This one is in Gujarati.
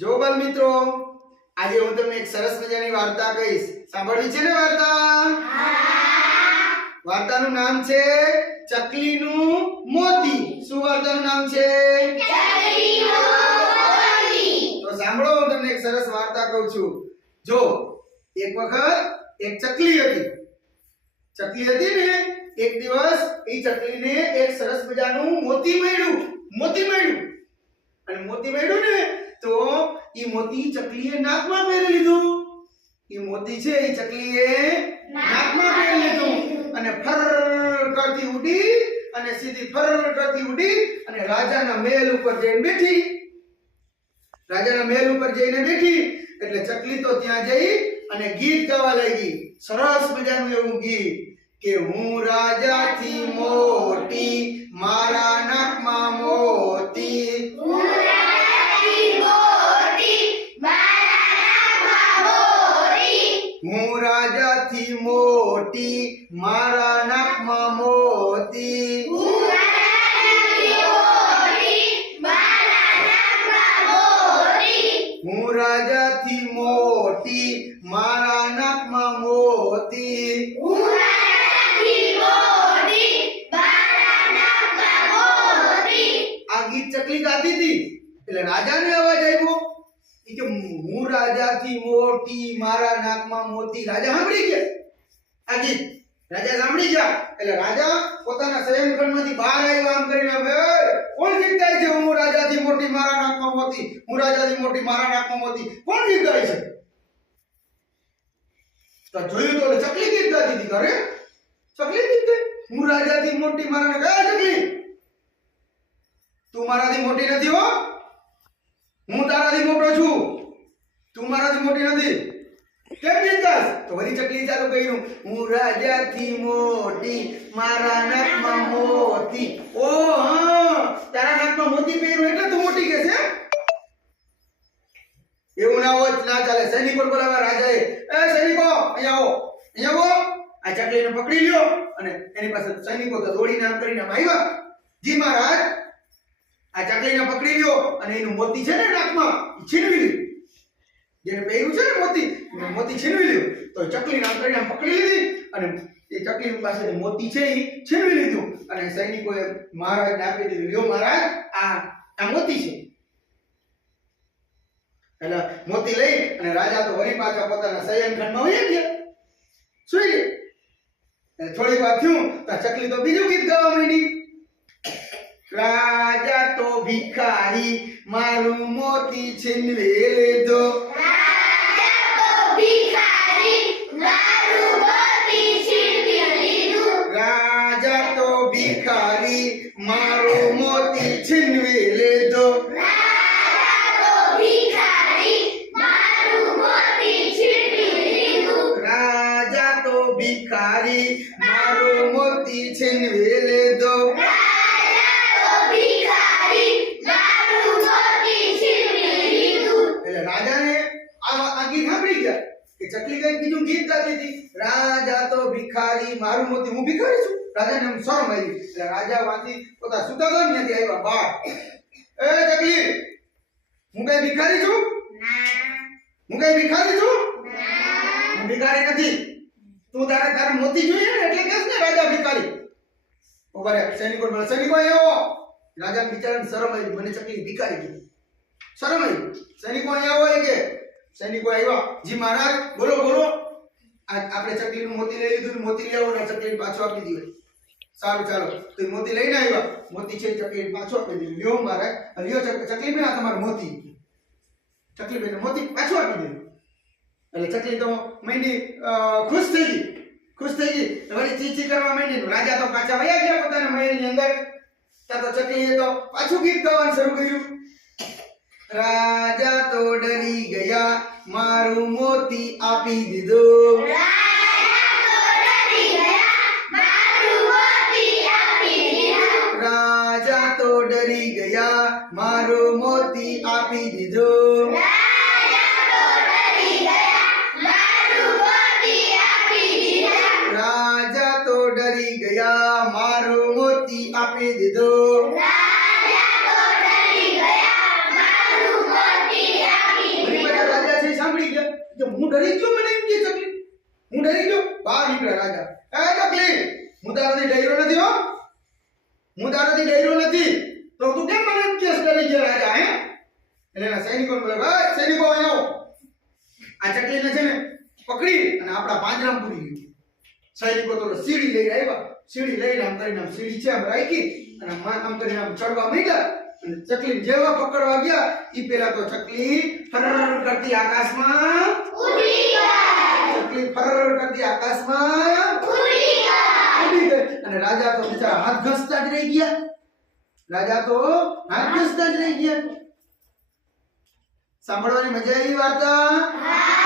જો બાલ મિત્રો આજે હું તમને એક સરસ મજાની વાર્તા કહીશ. સાંભળવી છે ને વાર્તા? વાર્તાનું નામ છે ચકલીનું મોતી. શું વાર્તાનું નામ છે? તો સાંભળો હું તમને એક સરસ વાર્તા કહું છું. જો એક વખત એક ચકલી હતી. ચકલી હતી ને એક દિવસ એ ચકલીને એક સરસ મજાનું મોતી મળ્યું. મોતી મળ્યું. અને મોતી મળ્યું ને તો ઈ મોતી ચકલીએ નાકમાં પહેરી લીધું. ઈ મોતી છે ઈ ચકલીએ નાકમાં પહેરી લીધું. અને ફર કરતી ઉડી અને સીધી ફર કરતી ઉડી અને રાજાના મહેલ ઉપર જઈને બેઠી. રાજાના મહેલ ઉપર જઈને બેઠી. એટલે ચકલી તો ત્યાં જઈ અને ગીત ગાવા લાગી. સરસ મજાનું એવું ગીત કે હું રાજાથી મોટી મારા મોટી મારા નાકમાં મોતી હું રાજાથી મોટી મારા નાકમાં મોતી આ ગીત ચકલી ગાતી હતી એટલે રાજાને અવાજ આવ્યો ઈ કે હું રાજાથી મોટી મારા નાકમાં મોતી, રાજા સાંભળી ગયા? આ ગીત. રાજા સાંભળી જા એટલે રાજા પોતાના શયનખંડમાંથી બહાર આવ્યા આમ કરીને હવે કોણ ગીત છે? હું રાજાથી મોટી મારા નાકમાં મોતી હું રાજાથી મોટી મારા નાકમાં મોતી કોણ ગીત છે? તો જોયું તો ચકલી ગીત ગાતી હતી ઘરે ચકલી ગીત હું રાજાથી મોટી મારા કયા "એ, ચકલી? તું મારાથી મોટી નથી હો. હું તારાથી મોટો છું. તું મારાથી મોટી નથી. તો ચકલી ચાલુ કર્યું. હું રાજાથી મોટી, મારા નાકમાં મોતી. ઓ, હા, તારા નાકમાં મોતી પહેર્યું એટલે તું મોટી કે છે? એવું ના હોત ના ચાલે. સૈનિકો બોલાવા રાજાએ? એ સૈનિકો અહીંયા આવો. અહીંયા આવો. આ ચકલીને પકડી લ્યો. અને એની પાસે સૈનિકો તો દોડીને આમ કરીને આવ્યા. જી મહારાજ. આ ચકલીને પકડી લ્યો અને એનું મોતી છે ને નાકમાં છીનવી લીધું. જેને પહેર્યું છે ને મોતી મોતી છીનવી લીધું. તો ચકલીને કરીને આમ પકડી લીધી અને એ ચકલી પાસે મોતી છે એ છીનવી લીધું. અને સૈનિકોએ મહારાજને આપી દીધું, લ્યો મહારાજ, આ આ મોતી છે. એટલે મોતી લઈ અને રાજા તો વળી પાછા પોતાના શયનખંડમાં વહી ગયા. સુઈ ગયા. અને થોડી વાર થયું તો ચકલી તો બીજું ગીત ગાવા માંડી. રાજા તો ભિખારી, મારું મોતી છીનવે લેજો મારું મોતી છીનવે લેજો રાજા તો ભિખારી મારું મોતી છીનવે લેજો એટલે રાજાને આ વા- આ ગીત સાંભળી ગયા કે ચકલી કઈ બીજું ગીત ગાતી હતી રાજા તો ભિખારી મારું મોતી હું ભિખારી છું રાજાને એમ શરમ આવી રાજા વાંચી પોતા સુતા હતા ને ત્યાંથી આવ્યા બહાર એ ચકલી, હું કઈ ભિખારી છું? હું કઈ ભિખારી છું? હું ભિખારી નથી. તું તારે તારે મોતી જોઈએ ને, એટલે કેસ ને રાજા ભિખારી. ઊભા રે સૈનિકો બોલે સૈનિકો આવો રાજા બિચારાને શરમ આવી મને ચકલી ભિખારી કીધી શરમ આવી સૈનિકો અહીંયા એ કે? સૈનિકો આવ્યા. જી મહારાજ, બોલો બોલો. આપણે ચકલીનું મોતી લઈ લીધું, મોતી લઈ આવો ચકલી પાછો આપી દીધો. સારું ચાલો તો મોતી લઈને આવ્યા. મોતી છે ચકલી પાછો આપી દીધું. લ્યો મારે. લ્યો ચકલી બેન તમારું મોતી. ચકલી બેન મોતી પાછો આપી દીધું. એટલે ચકલી તો માંડી ખુશ થઈ ગઈ. ખુશ થઈ ગઈ. વળી ચીચી કરવા માંડી રાજા તો પાછા વયા ગયા પોતાના મહેલની અંદર. ત્યાં તો ચકલીએ તો પાછું ગીત ગાવાનું શરૂ કર્યું. રાજા તો ડરી ગયા. મારું મોતી આપી દીધું. આપી દીધું રાજા તો ડરી ગયા મારું મોતી આપી દીધું રાજા તો ડરી ગયા મારું મોતી આપી ડરી ગયો મને એમ કે ચકલી હું ડરી ગયો બહાર નીકળ્યા રાજા એ ચકલી હું તારાથી ડર્યો નથી હો હું તારાથી ડર્યો નથી તો તું કેમ મને એમ કેસ ડરી ગયો રાજા હે એટલે એના સૈનિકોને બોલે ભાઈ સૈનિકો અહીંયા આવો. આ ચકલીને છે ને પકડી અને આપણા પાંજરામાં પૂરી દીધી સૈનિકો તો સીડી લઈને આવ્યા. સીડી લઈને આમ કરીને આમ સીડી છે આમ રાખી અને આમ આમ કરીને આમ ચડવા માંડ્યા. અને ચકલી જેવા પકડવા ગયા ઈ પેલા તો ચકલી ફરર કરતી આકાશમાં ચકલી ફરર કરતી આકાશમાં ઉડી ગઈ અને રાજા તો બિચારા હાથ ઘસતા જ રહી ગયા. રાજા તો હાથ ઘસતા જ રહી ગયા. સાંભળવાની મજા આવી વાર્તા